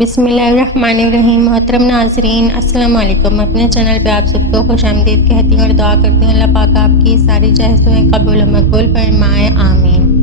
بسم اللہ الرحمن الرحیم۔ محترم ناظرین السلام علیکم۔ اپنے چینل پہ آپ سب کو خوش آمدید کہتی ہوں اور دعا کرتی ہوں اللہ پاک آپ کی ساری چاہتیں قبول و مقبول فرمائے، آمین۔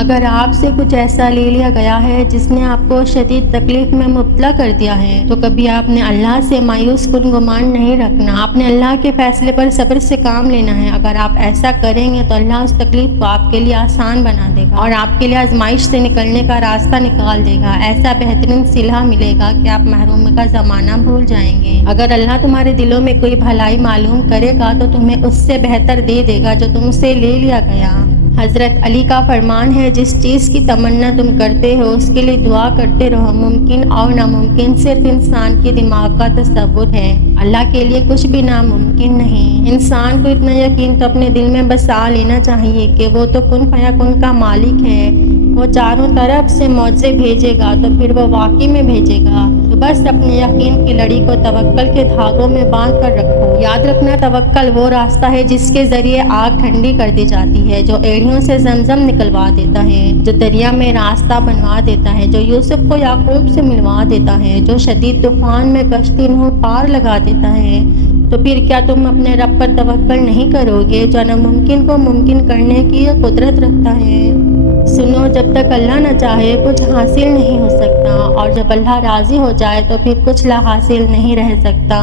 اگر آپ سے کچھ ایسا لے لیا گیا ہے جس نے آپ کو شدید تکلیف میں مبتلا کر دیا ہے تو کبھی آپ نے اللہ سے مایوس کن گمان نہیں رکھنا، آپ نے اللہ کے فیصلے پر صبر سے کام لینا ہے۔ اگر آپ ایسا کریں گے تو اللہ اس تکلیف کو آپ کے لیے آسان بنا دے گا اور آپ کے لیے آزمائش سے نکلنے کا راستہ نکال دے گا۔ ایسا بہترین صلہ ملے گا کہ آپ محرومی کا زمانہ بھول جائیں گے۔ اگر اللہ تمہارے دلوں میں کوئی بھلائی معلوم کرے گا تو تمہیں اس سے بہتر دے دے گا جو تم سے لے لیا گیا۔ حضرت علی کا فرمان ہے، جس چیز کی تمنا تم کرتے ہو اس کے لیے دعا کرتے رہو۔ ممکن اور ناممکن صرف انسان کے دماغ کا تصور ہے، اللہ کے لیے کچھ بھی ناممکن نہیں۔ انسان کو اتنا یقین تو اپنے دل میں بسا لینا چاہیے کہ وہ تو کن فیکون کا مالک ہے، وہ چاروں طرف سے معجزے بھیجے گا تو پھر وہ واقعی میں بھیجے گا۔ تو بس اپنے یقین کی لڑی کو توکل کے دھاگوں میں باندھ کر رکھو۔ یاد رکھنا، توکل وہ راستہ ہے جس کے ذریعے آگ ٹھنڈی کر دی جاتی ہے، جو ایڑیوں سے زمزم نکلوا دیتا ہے، جو دریا میں راستہ بنوا دیتا ہے، جو یوسف کو یعقوب سے ملوا دیتا ہے، جو شدید طوفان میں کشتی نوح پار لگا دیتا ہے۔ تو پھر کیا تم اپنے رب پر توکل نہیں کرو گے جو ناممکن کو ممکن کرنے کی قدرت رکھتا ہے؟ سنو، جب تک اللہ نہ چاہے کچھ حاصل نہیں ہو سکتا، اور جب اللہ راضی ہو جائے تو پھر کچھ لا حاصل نہیں رہ سکتا۔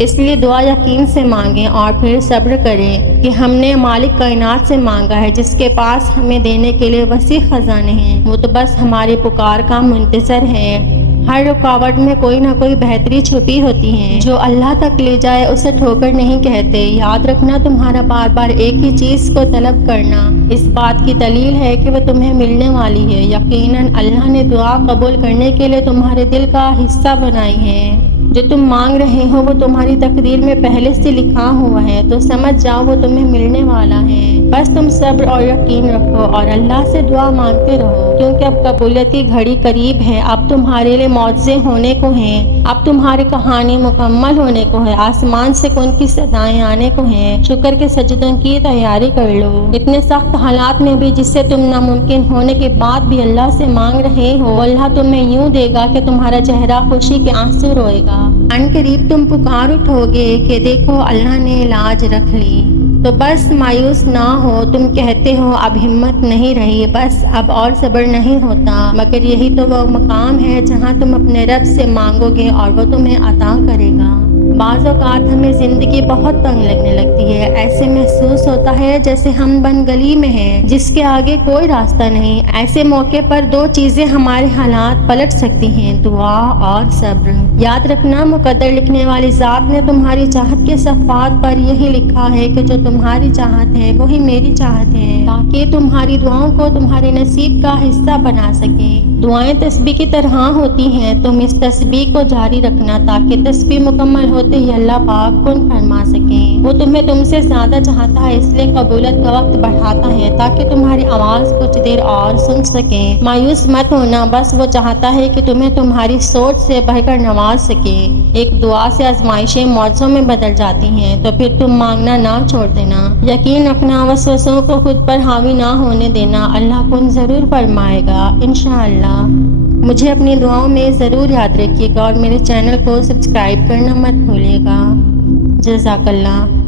اس لیے دعا یقین سے مانگیں اور پھر صبر کریں کہ ہم نے مالک کائنات سے مانگا ہے جس کے پاس ہمیں دینے کے لیے وسیع خزانے ہیں۔ وہ تو بس ہماری پکار کا منتظر ہے۔ ہر رکاوٹ میں کوئی نہ کوئی بہتری چھپی ہوتی ہے، جو اللہ تک لے جائے اسے ٹھوکر نہیں کہتے۔ یاد رکھنا، تمہارا بار بار ایک ہی چیز کو طلب کرنا اس بات کی دلیل ہے کہ وہ تمہیں ملنے والی ہے۔ یقیناً اللہ نے دعا قبول کرنے کے لیے تمہارے دل کا حصہ بنائی ہے۔ جو تم مانگ رہے ہو وہ تمہاری تقدیر میں پہلے سے لکھا ہوا ہے، تو سمجھ جاؤ وہ تمہیں ملنے والا ہے۔ بس تم صبر اور یقین رکھو اور اللہ سے دعا مانگتے رہو، کیونکہ اب قبولیت کی گھڑی قریب ہے۔ اب تمہارے لیے معجزے ہونے کو ہیں، اب تمہاری کہانی مکمل ہونے کو ہے، آسمان سے کن کی صدائیں آنے کو ہیں۔ شکر کے سجدوں کی تیاری کر لو۔ اتنے سخت حالات میں بھی جس سے تم ناممکن ہونے کے بعد بھی اللہ سے مانگ رہے ہو، اللہ تمہیں یوں دے گا کہ تمہارا چہرہ خوشی کے آنسو روئے گا۔ ان قریب تم پکار اٹھو گے کہ دیکھو اللہ نے لاج رکھ لی۔ تو بس مایوس نہ ہو، تم کہتے ہو اب ہمت نہیں رہی، بس اب اور صبر نہیں ہوتا، مگر یہی تو وہ مقام ہے جہاں تم اپنے رب سے مانگو گے اور وہ تمہیں عطا کرے گا۔ بعض اوقات ہمیں زندگی بہت تنگ لگنے لگتی ہے، ایسے محسوس ہوتا ہے جیسے ہم بن گلی میں ہیں جس کے آگے کوئی راستہ نہیں۔ ایسے موقع پر دو چیزیں ہمارے حالات پلٹ سکتی ہیں، دعا اور صبر۔ یاد رکھنا، مقدر لکھنے والی ذات نے تمہاری چاہت کے صفحات پر یہی لکھا ہے کہ جو تمہاری چاہت ہے وہی میری چاہت ہے، تاکہ تمہاری دعاؤں کو تمہارے نصیب کا حصہ بنا سکیں۔ دعائیں تسبیح کی طرح ہوتی ہیں، تم اس تسبیح کو جاری رکھنا تاکہ تسبیح مکمل ہوتے ہی اللہ پاک کن فرما سکیں۔ وہ تمہیں تم سے زیادہ چاہتا ہے، اس لیے قبولیت کا وقت بڑھاتا ہے تاکہ تمہاری آواز کچھ دیر اور سن سکیں۔ مایوس مت ہونا، بس وہ چاہتا ہے کہ تمہیں تمہاری سوچ سے بڑھ کر نواز سکے۔ ایک دعا سے آزمائشیں معجزوں میں بدل جاتی ہیں، تو پھر تم مانگنا نہ چھوڑ دینا۔ یقین رکھنا، وسوسوں کو خود پر حاوی نہ ہونے دینا، اللہ کن ضرور فرمائے گا انشاءاللہ۔ مجھے اپنی دعاؤں میں ضرور یاد رکھیے گا اور میرے چینل کو سبسکرائب کرنا مت بھولیے گا۔ جزاک اللہ۔